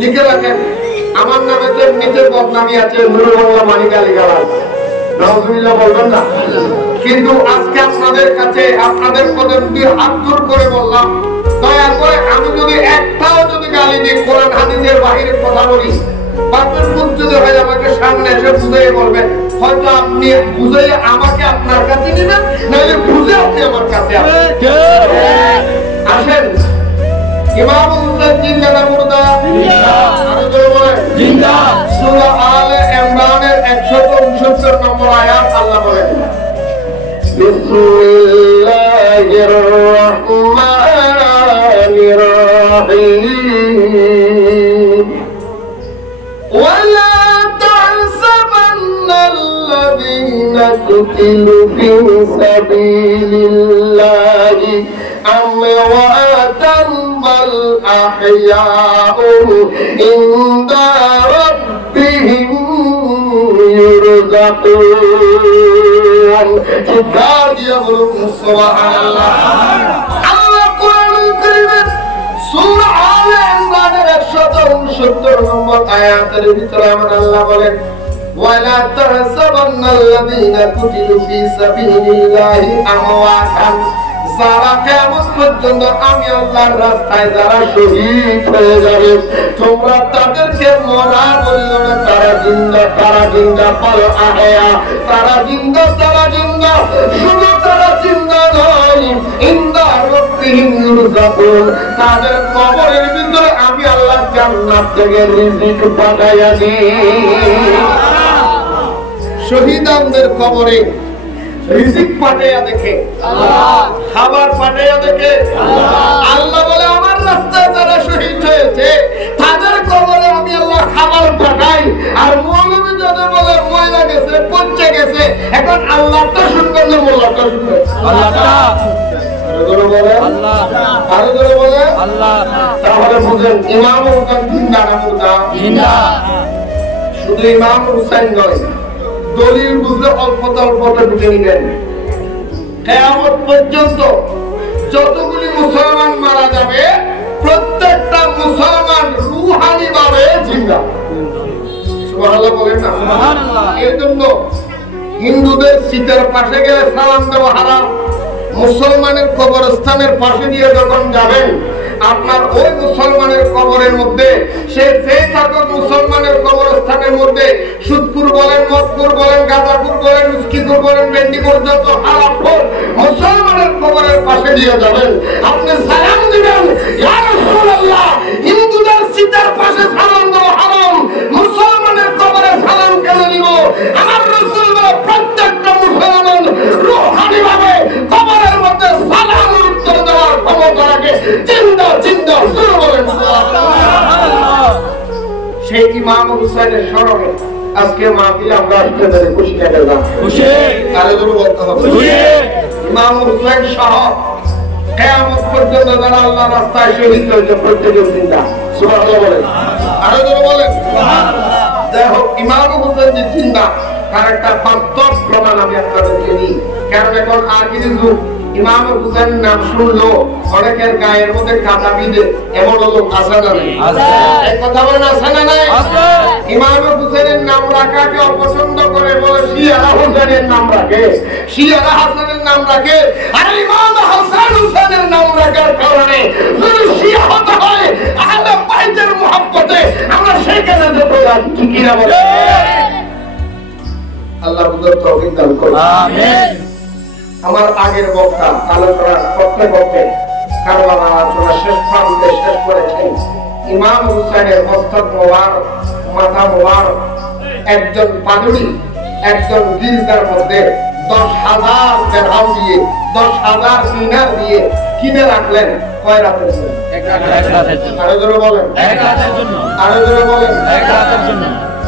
লিখে রাখেন আমার নামে যে নিচে বদনামি আছে নুরুল বাংলা মানিকা লিখালাম নাউজুবিল্লাহ বলবেন না। কিন্তু আজকে আপনাদের কাছে আপনাদের পদে হাত জোর করে বললাম, দয়া করে আমি যদি একটাও যদি গালি দিই কোরআন হাদিসের বাহিরে কথা বলি, বাপের মুখ যদি হয় আমাকে সামনে এসে বুঝিয়ে বলবেন, হয়তো আপনি বুঝে আমাকে আপনার কাছে নেবেন, নাহলে বুঝে আপনি আমার কাছে আসেন। ইমাম হুসাইন জিন্দা না মুর্দা? জিন্দা। সূরা আলে ইমরানের 169 নম্বর আয়াত আল্লাহ বলেন, বিসমিল্লাহির রহমানির রহিম ওয়ালা তাহসাবান্নাল্লাযীনা কুতিলু ফী সাবিলিল্লাহি আমওয়াতান বাল আহইয়াউন ইনদা রাব্বিহিম ইরযাকুন। চিৎকার দিয়ে বলুন সুবহানাল্লাহ। আল্লাহ কোরআনুল কারীমের সূরা আলে ইমরানের 169 নম্বর আয়াতের ভিতরে আমার আল্লাহ বলেন, ওয়ালা তাহসাবান্নাল্লাযীনা কুতিলু ফী সাবিলিল্লাহি আমওয়াতান, যারা কিয়ামত পর্যন্ত আমি আল্লাহর রাস্তায় যারা শহীদ হয়ে যাবে তোমরা তাদেরকে মরা বলিও না, তারা জিন্দা পাল আহয়া, তারা জিন্দা শুধু তারা জিন্দা নয়, ইনদা রাব্বিহিম ইরযাকুন, তাদের কবরের ভিতরে আমি আল্লাহ জান্নাত থেকে রিজিক পাঠাইয়া দিই। শহীদদের কবরে রিজিক পাঠাইয়া দেখে আল্লাহ, খাবার পাঠাইয়া দেখে আল্লাহ। আল্লাহ বলে আমার রাস্তায় যারা শহীদ হয়েছে তাদের কবরে আমি আল্লাহ খাবার পাঠাই। আর মৌলবী যাদের বলে ময়লা গেছে পচে গেছে, এখন আল্লাহটা শুনবেন না মোল্লাটা শুনবেন আল্লাহ। তাহলে বুঝেন ইমাম হুসাইন জিন্দা না মুর্দা? জিন্দা। শুধু ইমাম হুসাইন নয়, দলিল বুঝলে অল্পতে ঢুকে নিবেন। কিয়ামত পর্যন্ত যতগুলি মুসলমান মারা যাবে প্রত্যেকটা মুসলমান রূহানি ভাবে জিন্দা। সুবহানাল্লাহ বলেন না? সুবহানাল্লাহ। এর জন্য হিন্দুদের শীতের পাশে গেলে সালাম দেওয়া হারাম। মুসলমানের কবরস্থানের পাশে দিয়ে যখন যাবেন আপনার ওই মুসলমানের কবরের মধ্যে সে যে থাকুক মুসলমানের কবরস্থানের মধ্যে সুদপুর বলেন, মদপুর বলেন, গাঁজাপুর বলেন, উস্কিপুর বলেন, বেন্ডিপুর যত হারামপুর মুসলমানের কবরের পাশে দিয়ে যাবেন, আপনি সালাম দিবেন, ইয়া রাসূলুল্লাহ হিন্দুদের শীতের পাশে সালাম দেওয়া হারাম, মুসলমানের কবরে সালাম কেন নিব? আমার রাসূল বলে প্রত্যেকটা মুসলমান রূহানি ভাবে কবরের মধ্যে সালাম উত্তর দেওয়ার ক্ষমতা রাখে। জিন্দা সুর বলেন সুবহানাল্লাহ। সেই ইমাম হুসাইনের স্মরণে আজকে মাহফিলে আমরা আসতে পেরে খুশি না গেলাম? খুশি। তাহলে জোরে বলতে হবে খুশি। ইমাম হুসাইন সহ কিয়ামত পর্যন্ত যারা আল্লাহর রাস্তায় শহীদ হয়েছে প্রত্যেকে জিন্দা। সুবহানাল্লাহ বলেন, আরো জোরে বলেন সুবহানাল্লাহ। দেখো ইমাম হুসাইন যে জিন্দা তার একটা বাস্তব প্রমাণ আমি আপনাদেরকে দিই, কারণ এখন আখিরি যুগ। ইমাম হুসাইনের নাম শুনলো অনেকের গায়ের মধ্যে কাঁটা বিঁধে, এমন লোক আছে না নাই? এই কথা বলেন আছে না নাই? ইমাম হুসাইনের নাম রাখাকে অপছন্দ করে বলে শিয়ারা হুসাইনের নাম রাখে, শিয়ারা হাসানের নাম রাখে। আর ইমাম হাসান হুসাইনের নাম রাখার কারণে যদি শিয়া হতে হয় আহলে বাইতের মুহাব্বতে আমরা সেখানে যেতে যাই, ঠিক কি না বলেন? আল্লাহ বুঝার তৌফিক দান করুন, আমিন। আমার আগের বক্তা আলোচনা করতে কারবালা আলোচনা শেষ প্রান্তে শেষ করেছেন ইমাম হুসাইনের মস্তক মোবারক, মাথা মোবারক একজন পাদুরি একজন গির্জার মধ্যে 10,000 দিরহাম দিয়ে 10,000 দিনার দিয়ে কিনে রাখলেন। কয় রাতের জন্য? এক রাতের জন্য। আরো জোরে বলেন এক রাতের জন্য। আরো জোরে বলেন এক রাতের জন্য।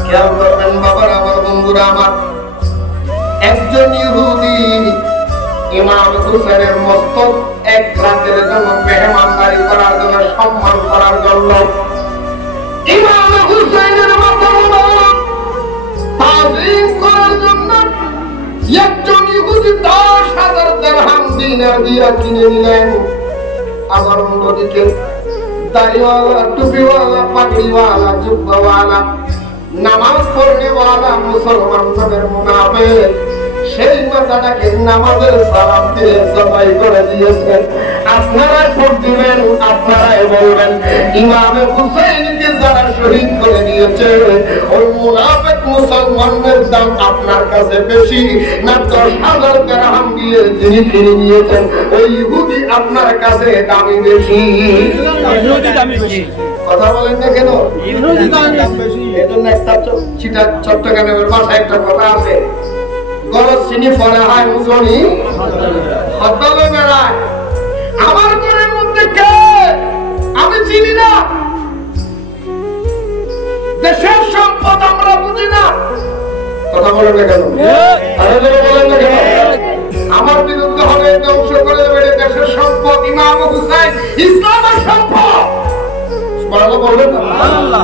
খেয়াল করবেন বাবারা, আমার বন্ধুরা, আমার একজন ইহুদি ইমাম হুসাইনের মস্তক এক রাতের জন্য মেহমানদারি করার জন্য, সম্মান করার জন্য ইমাম হুসাইনের মাথা মোবারক তাজিম করার জন্য একজন ইহুদি 10,000 দিরহাম দিনার দিয়ে কিনে নিলেন। আমার অন্যদিকে दाढ़ीवाला, टोपीवाला, पगड़ीवाला, जुब्बावाला, नामाज पढ़ने वाला मुसलमान सबेर मुनाफिक সেই মাথাটাকে নামাজের সালাম দিয়ে সবাই করে দিয়েছেন। আপনারাই ভোট দিবেন, আপনারাই বলবেন ইমামে হুসাইনকে যারা শহীদ করে দিয়েছে ওই মুনাফিক মুসলমানদের দাম আপনার কাছে বেশি না 10,000 দিরহাম দিয়ে যিনি ফিরে নিয়েছেন ওই ইহুদি আপনার কাছে দামি বেশি? ইহুদি দামি বেশি। কথা বলেন না কেন? ইহুদি দামি বেশি। এজন্য একটা চট্টগ্রামের ভাষায় একটা কথা আছে, গরজ চিনি ফলে হয় মুসলি হতলে বেড়ায়। আমার ঘরের মধ্যে কে আমি চিনি না, দেশের সম্পদ আমরা বুঝি না। কথা বলেন না কেন? বলেন না কেন? আমার বিরুদ্ধে হবে ধ্বংস করে দেবে দেশের সম্পদ, ইমাম হুসাইন ইসলামের সম্পদ। বলবেন না